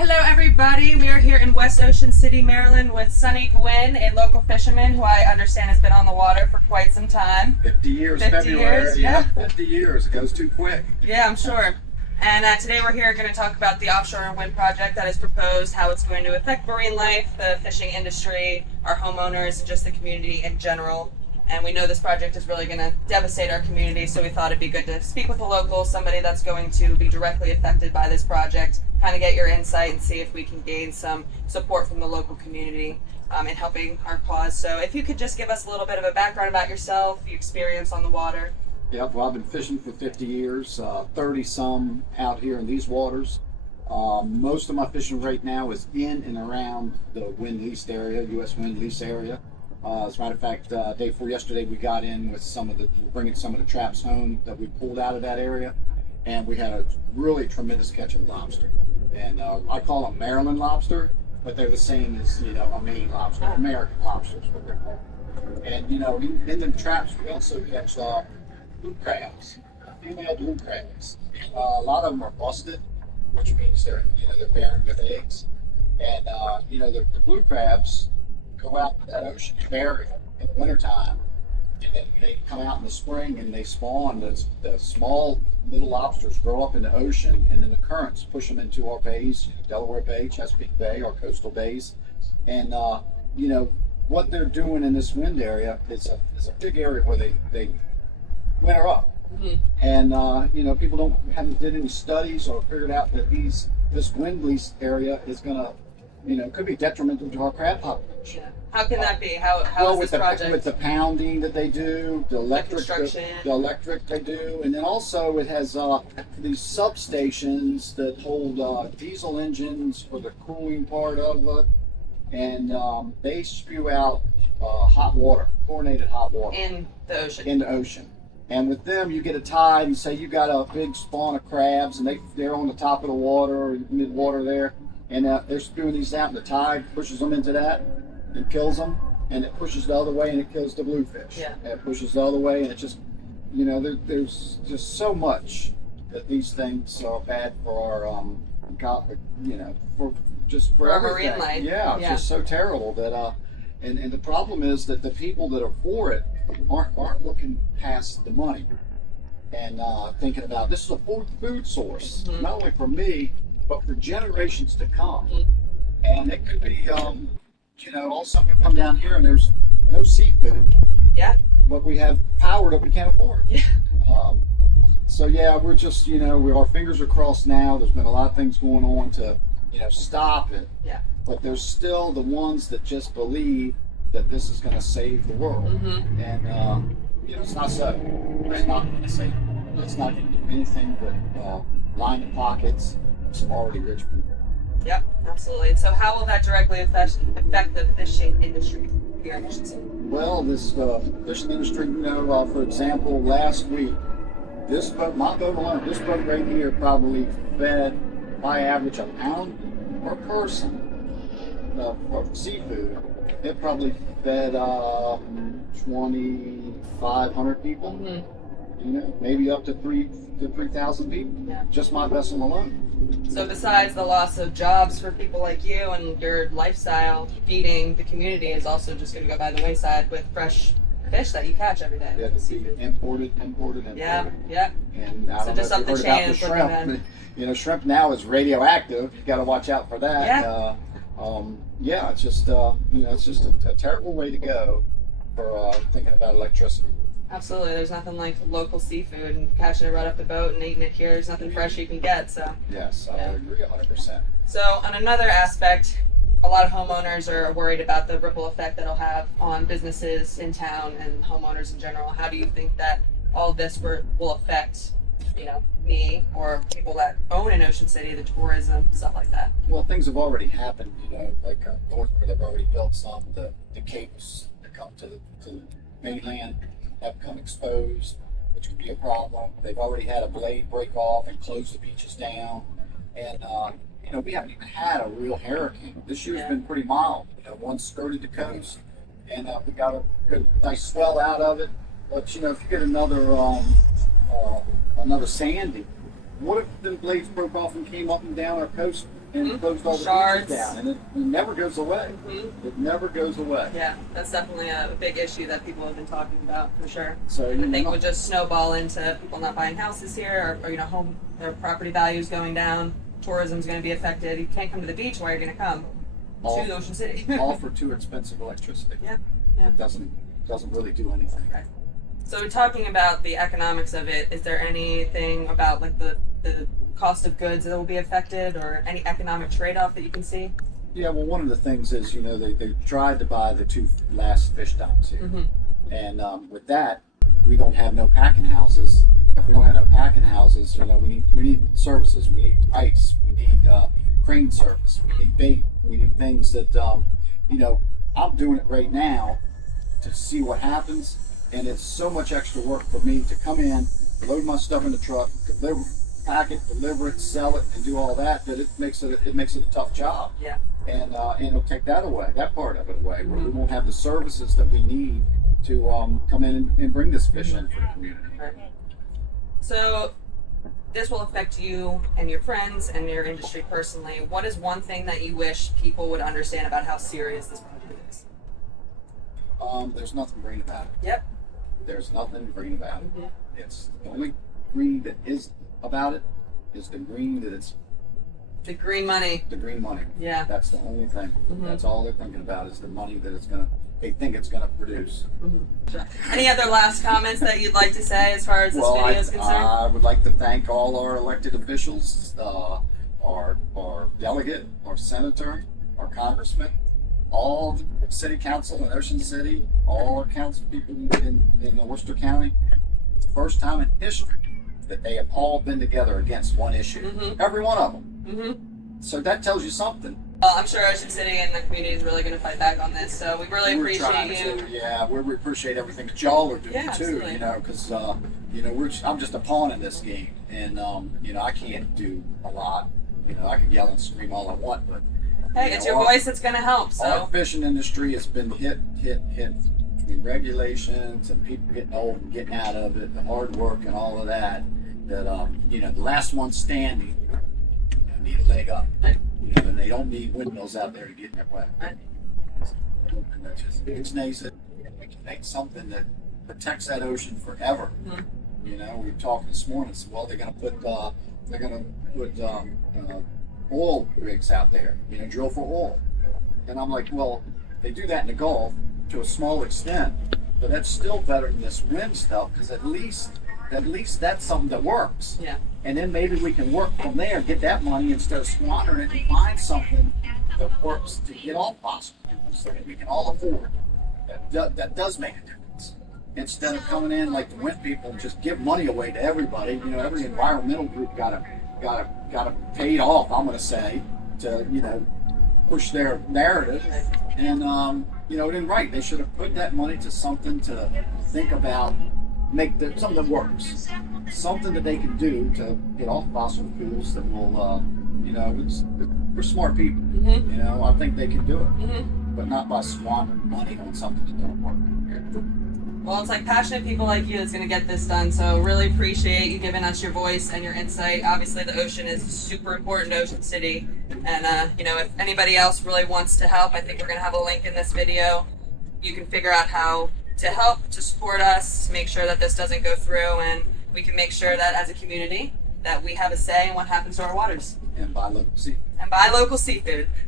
Hello everybody. We are here in West Ocean City, Maryland with Sonny Gwin, a local fisherman who I understand has been on the water for quite some time. 50 years 50 February. years, yeah. 50 years. It goes too quick. Yeah, I'm sure. And today we're here going to talk about the offshore wind project that is proposed, how it's going to affect marine life, the fishing industry, our homeowners, and just the community in general. And we know this project is really going to devastate our community, so we thought it'd be good to speak with a local, somebody that's going to be directly affected by this project, kind of get your insight and see if we can gain some support from the local community in helping our cause. So if you could just give us a little bit of a background about yourself, your experience on the water. Yep, well, I've been fishing for 50 years, 30 some out here in these waters. Most of my fishing right now is in and around the wind lease area, U.S. wind lease area. As a matter of fact, day before yesterday, we got in with bringing some of the traps home that we pulled out of that area, and we had a really tremendous catch of lobster. And I call them Maryland lobster, but they're the same as, a Maine lobster, American lobsters, what they're called. And, in the traps, we also catch blue crabs, female blue crabs. A lot of them are busted, which means they're barren with eggs. And, the blue crabs go out in that ocean area in the wintertime, and then they come out in the spring and they spawn. The small little lobsters grow up in the ocean, and then the currents push them into our bays, Delaware Bay, Chesapeake Bay, our coastal bays. And what they're doing in this wind area is a big area where they winter up. Mm-hmm. And people haven't did any studies or figured out that this wind lease area is gonna could be detrimental to our crab population. Yeah. How can that be? How is this project? With the pounding that they do, the electric they do, and then also it has these substations that hold diesel engines for the cooling part of it, and they spew out hot water, chlorinated hot water in the ocean. In the ocean. And with them, you get a tide, and say you got a big spawn of crabs, and they're on the top of the water or mid-water there. And they're spewing these out, and the tide pushes them into that and kills them, and it pushes the other way and it kills the bluefish. Yeah. And it pushes the other way, and it just, there's just so much that these things are bad for our, for our everything. marine life. Yeah, it's just so terrible that, and the problem is that the people that are for it aren't looking past the money and thinking about this is a food source, mm-hmm. not only for me, but for generations to come. And it could be, all summer come down here and there's no seafood. Yeah. But we have power that we can't afford. Yeah. We're just, our fingers are crossed now. There's been a lot of things going on to, stop it. Yeah. But there's still the ones that just believe that this is going to save the world. Mm-hmm. And, it's not so. It's not going to save the world. It's not going to do anything but line the pockets some already rich people. Yep, absolutely. So how will that directly affect the fishing industry here in Washington? Well, this fishing industry, for example, last week, my boat alone, this boat right here probably fed, by average, a pound per person of seafood. It probably fed 2,500 people, mm-hmm. Maybe up to 3,000 people, yeah. Just my vessel alone. So besides the loss of jobs for people like you and your lifestyle, feeding the community is also just going to go by the wayside with fresh fish that you catch every day. Yeah, imported. Yeah, yeah. And I so don't just know if something you heard about the shrimp. Shrimp now is radioactive. You got to watch out for that. Yeah. It's just it's just a terrible way to go for thinking about electricity. Absolutely. There's nothing like local seafood and catching it right off the boat and eating it here. There's nothing fresh you can get. So. Yes, I agree 100%. So on another aspect, a lot of homeowners are worried about the ripple effect that it'll have on businesses in town and homeowners in general. How do you think that all this will affect, me or people that own in Ocean City, the tourism, stuff like that? Well, things have already happened, like north where they've already built some. The cables that come to the mainland have become exposed, which could be a problem. They've already had a blade break off and close the beaches down. And, we haven't even had a real hurricane. This year's been pretty mild. One skirted the coast, and we got a good, nice swell out of it. But, if you get another Sandy, what if the blades broke off and came up and down our coast and closed all the Shards. beaches down, and it never goes away. It never goes away. Yeah, that's definitely a big issue that people have been talking about for sure. So I think it would just snowball into people not buying houses here, or their property values going down. Tourism's going to be affected. You can't come to the beach. Why are you going to come to Ocean City? all for too expensive electricity. Yeah. It doesn't really do anything. Right. So talking about the economics of it, is there anything about like the cost of goods that will be affected, or any economic trade-off that you can see? Yeah, well, one of the things is, they tried to buy the two last fish docks here. And with that, we don't have no packing houses. If we don't have no packing houses, we need services. We need ice. We need crane service. We need bait. We need things that, I'm doing it right now to see what happens. And it's so much extra work for me to come in, load my stuff in the truck, pack it, deliver it, sell it, and do all that it makes it a tough job. Yeah. And it'll take that part of it away, where we won't have the services that we need to come in and bring this fish in for the community. Right. So this will affect you and your friends and your industry personally. What is one thing that you wish people would understand about how serious this project is? There's nothing green about it. Yep. There's nothing green about it. It's the only green that is about it is the green that it's the green money. The green money. Yeah. That's the only thing. That's all they're thinking about is the money that they think it's gonna produce. Any other last comments that you'd like to say as far as this video is concerned? I would like to thank all our elected officials, our delegate, our senator, our congressman, all the city council in Ocean City, all our council people in Worcester County. It's the first time in history that they have all been together against one issue. Every one of them. So that tells you something. Well, I'm sure Ocean City and the community is really going to fight back on this. So we really appreciate you. Yeah, we appreciate everything that y'all are doing too. Absolutely. Because I'm just a pawn in this game, and I can't do a lot. I can yell and scream all I want, but hey, it's your voice that's going to help. So our fishing industry has been hit between regulations and people getting old and getting out of it, the hard work and all of that. That the last one standing need a leg up. And they don't need windmills out there to get in their way. And that's it's nice that we can make something that protects that ocean forever. We were talking this morning. So, well, they're going to put oil rigs out there. Drill for oil. And I'm like, well, they do that in the Gulf to a small extent, but that's still better than this wind stuff because at least that's something that works. Yeah. And then maybe we can work from there, get that money instead of squandering it and find something that works to get all fossil fuels so that we can all afford. That does make a difference. Instead of coming in like the wind people and just give money away to everybody, every environmental group got paid off, I'm gonna say, to push their narrative. And it isn't right. They should have put that money to something to think about. Something that works, something that they can do to get off fossil fuels that will, we're smart people. I think they can do it, but not by squandering money on something that don't work. Well, it's like passionate people like you that's going to get this done. So really appreciate you giving us your voice and your insight. Obviously, the ocean is super important to Ocean City, and if anybody else really wants to help, I think we're going to have a link in this video. You can figure out how to help, to support us, make sure that this doesn't go through, and we can make sure that as a community that we have a say in what happens to our waters. And buy local seafood. And buy local seafood.